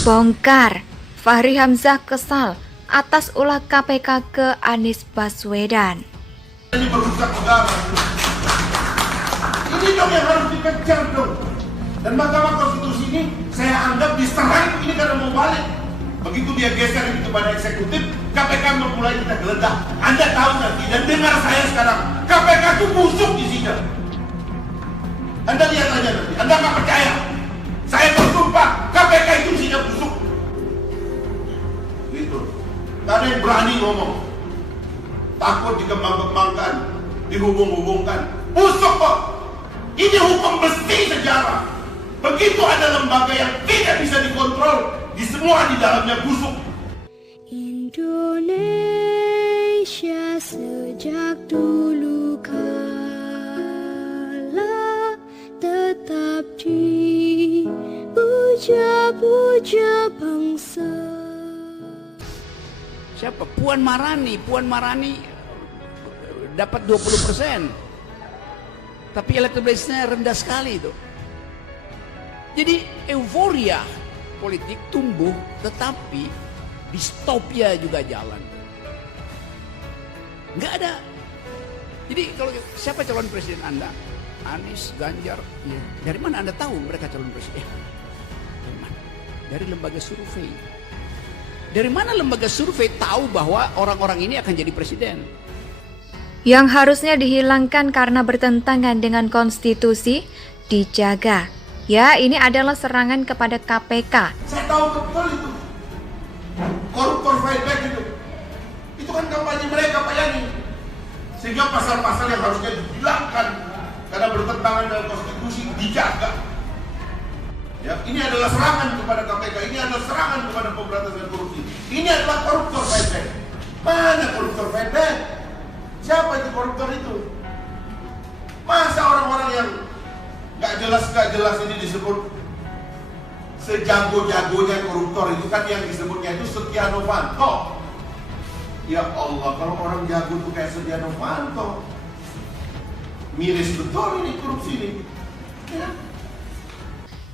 Bongkar, Fahri Hamzah kesal atas ulah KPK ke Anies Baswedan. Ini merusak negara. Ini dong yang harus dikejar dong. Dan Mahkamah Konstitusi ini saya anggap diserang ini karena mau balik. Begitu dia geser itu kepada eksekutif, KPK mulai kita geledah. Anda tahu nanti dan dengar saya sekarang, KPK itu busuk isinya. Anda lihat aja nanti, Anda nggak percaya. Saya bersumpah, KPK itu isinya busuk. Gitu. Gak ada yang berani ngomong. Takut dikembang-kembangkan, dihubung-hubungkan. Busuk kok. Ini hukum besi sejarah. Begitu ada lembaga yang tidak bisa dikontrol, di semua di dalamnya busuk. Indonesia sejak dulu kala tetap dipuja-puja bangsa. Siapa? Puan Maharani dapat 20%. Tapi elektabilitasnya rendah sekali itu. Jadi euforia politik tumbuh, tetapi distopia juga jalan. Nggak ada. Jadi kalau siapa calon presiden Anda? Anies, Ganjar. Ya. Dari mana Anda tahu mereka calon presiden? Dari mana? Dari lembaga survei. Dari mana lembaga survei tahu bahwa orang-orang ini akan jadi presiden? Yang harusnya dihilangkan karena bertentangan dengan konstitusi, dijaga. Ya, ini adalah serangan kepada KPK. Saya tahu betul itu. Koruptor fight back itu. Itu kan kampanye mereka, Pak Yani. Sehingga pasal-pasal yang harusnya dihilangkan karena bertentangan dengan konstitusi dijaga. Ya, ini adalah serangan kepada KPK, ini adalah serangan kepada pemberantasan korupsi. Ini adalah koruptor fight back. Mana koruptor fight back? Siapa itu koruptor itu? Masa orang-orang yang gak jelas ini disebut sejago-jagonya koruptor itu kan yang disebutnya itu Setia Novanto. Ya Allah, kalau orang jago itu kayak Setia Novanto, miris betul ini korupsi ini. Ya.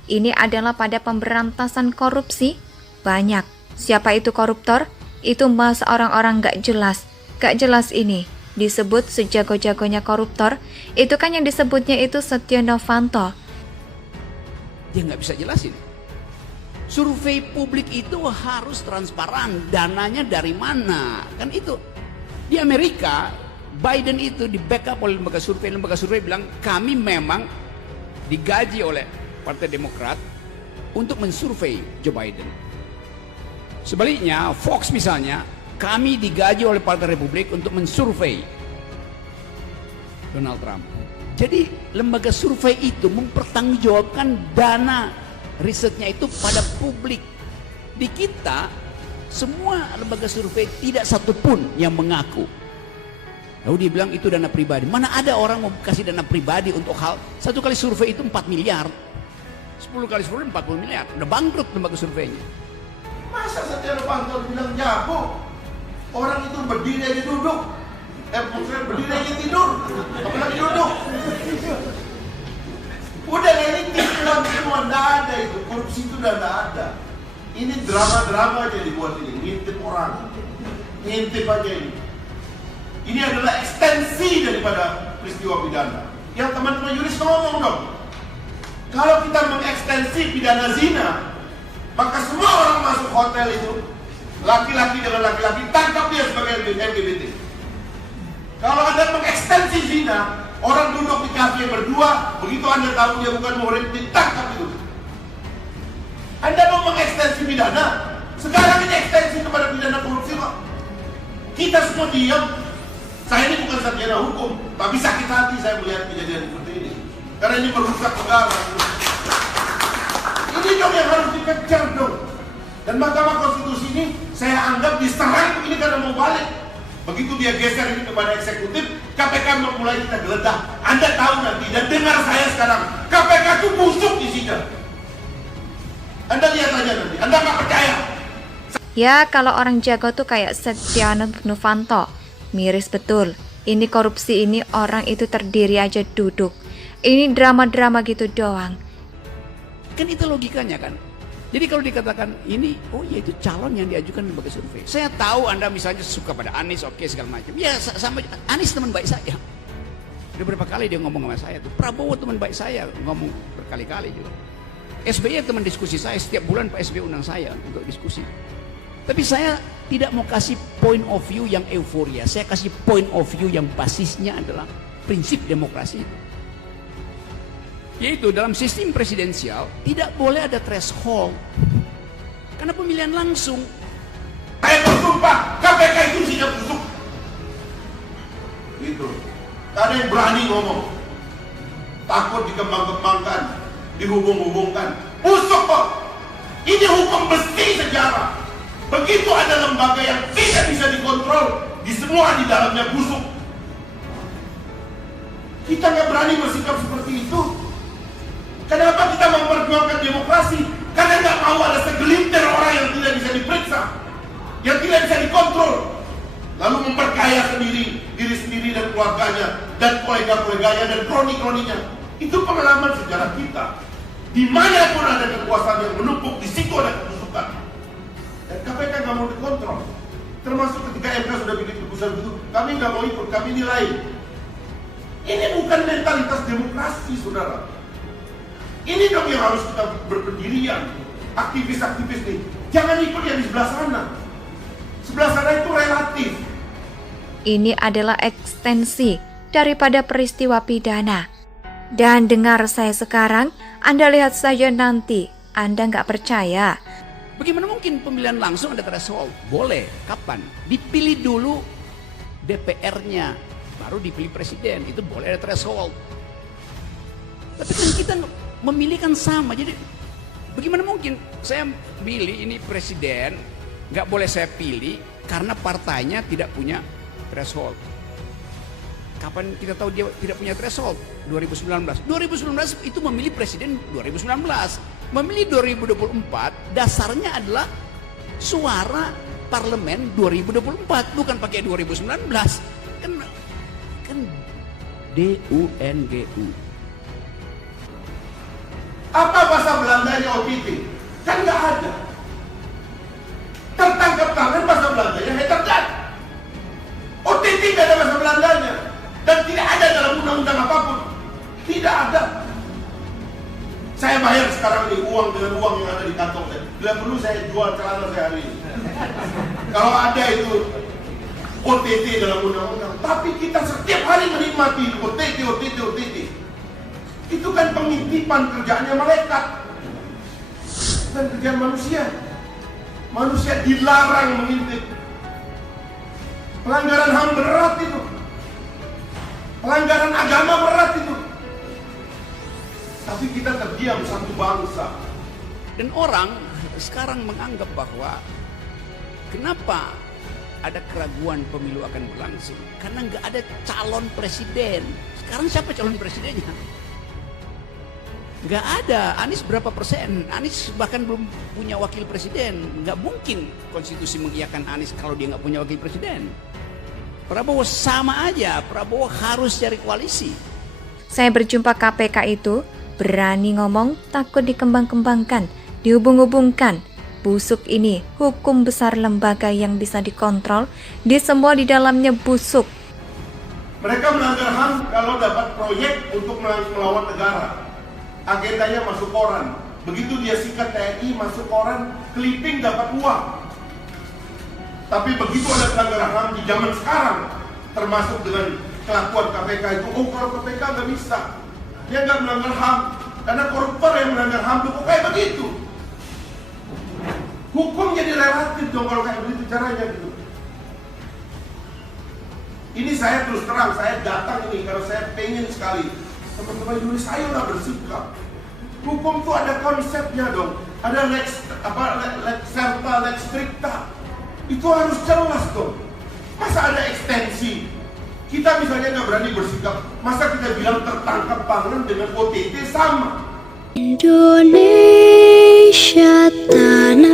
Ini adalah pada pemberantasan korupsi. Banyak. Siapa itu koruptor? Itu mas orang-orang gak jelas. Gak jelas ini. Disebut sejago-jagonya koruptor. Itu kan yang disebutnya itu Setia Novanto. Dia nggak bisa jelasin. Survei publik itu harus transparan. Dananya dari mana? Kan itu. Di Amerika, Biden itu di backup oleh lembaga survei. Lembaga survei bilang, kami memang digaji oleh Partai Demokrat untuk mensurvei Joe Biden. Sebaliknya, Fox misalnya, kami digaji oleh Partai Republik untuk mensurvei Donald Trump. Jadi lembaga survei itu mempertanggungjawabkan dana risetnya itu pada publik. Di kita, semua lembaga survei tidak satupun yang mengaku. Lalu dia bilang itu dana pribadi. Mana ada orang mau kasih dana pribadi untuk hal, satu kali survei itu 4 miliar. 10 kali survei 40 miliar. Udah bangkrut lembaga surveinya. Masa Setia Novanto bilang jago? Orang itu berdiri aja duduk. Maksudnya berdiri aja tidur. Apalagi duduk. Udah ini tipuan semua, nggak ada itu. Korupsi itu udah nggak ada. Ini drama-drama aja dibuat ini. Ngintip orang. Ngintip aja ini. Ini adalah ekstensi daripada peristiwa pidana. Yang teman-teman yuris ngomong dong. Kalau kita mengekstensi pidana zina, maka semua orang masuk hotel itu, laki-laki dengan laki-laki, tangkap dia sebagai LGBT. Kalau Anda mengekstensi zina, orang duduk di kafe berdua, begitu Anda tahu dia bukan muhrim, ditangkap itu. Anda mau mengekstensi pidana, sekarang ini ekstensi kepada pidana korupsi kok. Kita semua diam. Saya ini bukan sarjana hukum, tapi sakit hati saya melihat kejadian seperti ini. Karena ini merusak negara. Ini dong yang harus dikejar dong. Dan Mahkamah Konstitusi ini saya anggap diserang ini karena mau balik. Begitu dia geser ini kepada eksekutif, KPK mulai kita geledah. Anda tahu nanti dan dengar saya sekarang, KPK itu busuk isinya. Anda lihat aja nanti, Anda nggak percaya. Ya, kalau orang jago tuh kayak Setia Novanto. Miris betul. Ini korupsi ini orang itu terdiri aja duduk. Ini drama-drama gitu doang. Kan itu logikanya kan. Jadi kalau dikatakan ini, oh ya itu calon yang diajukan lembaga survei. Saya tahu Anda misalnya suka pada Anies, oke segala macam. Ya sama Anies teman baik saya. Udah berapa kali dia ngomong sama saya tuh. Prabowo teman baik saya, ngomong berkali-kali juga. SBY teman diskusi saya, setiap bulan Pak SBY undang saya untuk diskusi. Tapi saya tidak mau kasih point of view yang euforia. Saya kasih point of view yang basisnya adalah prinsip demokrasi. Yaitu dalam sistem presidensial tidak boleh ada threshold. Karena pemilihan langsung. Saya bersumpah KPK itu tidak busuk. Gitu. Gak ada yang berani ngomong. Takut dikembang-kembangkan, dihubung-hubungkan. Busuk kok. Ini hukum besi sejarah. Begitu ada lembaga yang tidak bisa dikontrol, di semua di dalamnya busuk. Kita nggak berani bersikap seperti itu. Kenapa kita memperjuangkan demokrasi? Karena nggak mau ada segelintir orang yang tidak bisa diperiksa, yang tidak bisa dikontrol, lalu memperkaya sendiri, diri sendiri dan keluarganya, dan kolega-koleganya dan kroni-kroninya. Itu pengalaman sejarah kita. Dimanapun ada kekuasaan yang menumpuk, di situ ada kebusukan. Dan KPK nggak mau dikontrol. Termasuk ketika MK sudah bikin keputusan itu, kami nggak mau ikut, kami nilai. Ini bukan mentalitas demokrasi, saudara. Ini dong yang harus kita berpendirian. Aktivis-aktivis nih, jangan ikut yang di sebelah sana. Sebelah sana itu relatif. Ini adalah ekstensi daripada peristiwa pidana. Dan dengar saya sekarang, Anda lihat saja nanti. Anda nggak percaya. Bagaimana mungkin pemilihan langsung ada threshold? Boleh. Kapan? Dipilih dulu DPR-nya, baru dipilih presiden. Itu boleh ada threshold. Tapi kan kita memilih kan sama. Jadi bagaimana mungkin saya pilih ini presiden, nggak boleh saya pilih karena partainya tidak punya threshold. Kapan kita tahu dia tidak punya threshold? 2019. 2019 itu memilih presiden 2019. Memilih 2024 dasarnya adalah suara parlemen 2024, bukan pakai 2019. Kan DUNGU. Apa bahasa Belandanya OTT? Kan nggak ada. Tertangkap tangan bahasa Belandanya Heterdat. OTT nggak ada bahasa Belandanya. Dan tidak ada dalam undang-undang apapun. Tidak ada. Saya bayar sekarang ini uang dengan uang yang ada di kantong saya. Bila perlu saya jual celana saya hari ini. Kalau ada itu OTT dalam undang-undang. Tapi kita setiap hari menikmati OTT. Itu kan pengintipan kerjaannya malaikat. Bukan kerjaan manusia. Manusia dilarang mengintip. Pelanggaran HAM berat itu. Pelanggaran agama berat itu. Tapi kita terdiam satu bangsa. Dan orang sekarang menganggap bahwa kenapa ada keraguan pemilu akan berlangsung? Karena nggak ada calon presiden. Sekarang siapa calon presidennya? Nggak ada. Anies berapa persen? Anies bahkan belum punya wakil presiden. Nggak mungkin konstitusi mengiyakan Anies kalau dia nggak punya wakil presiden. Prabowo sama aja. Prabowo harus cari koalisi. Saya berjumpa KPK itu berani ngomong, takut dikembang-kembangkan, dihubung-hubungkan. Busuk ini hukum besar lembaga yang bisa dikontrol, di semua di dalamnya busuk. Mereka melanggar HAM kalau dapat proyek untuk melawan negara. Agendanya masuk koran. Begitu dia sikat TNI masuk koran, clipping dapat uang. Tapi begitu ada pelanggaran HAM di zaman sekarang, termasuk dengan kelakuan KPK itu, oh kalau KPK nggak bisa. Dia nggak melanggar HAM, karena koruptor yang melanggar HAM itu kayak begitu. Hukum jadi relatif dong kalau kayak begitu caranya gitu. Ini saya terus terang, saya datang ini karena saya pengen sekali teman-teman Indonesia ayolah bersikap. Hukum tuh ada konsepnya dong, ada lex serta, lex stricta. Itu harus jelas dong. Masa ada ekstensi? Kita misalnya nggak berani bersikap, masa kita bilang tertangkap tangan dengan OTT sama? Indonesia tanah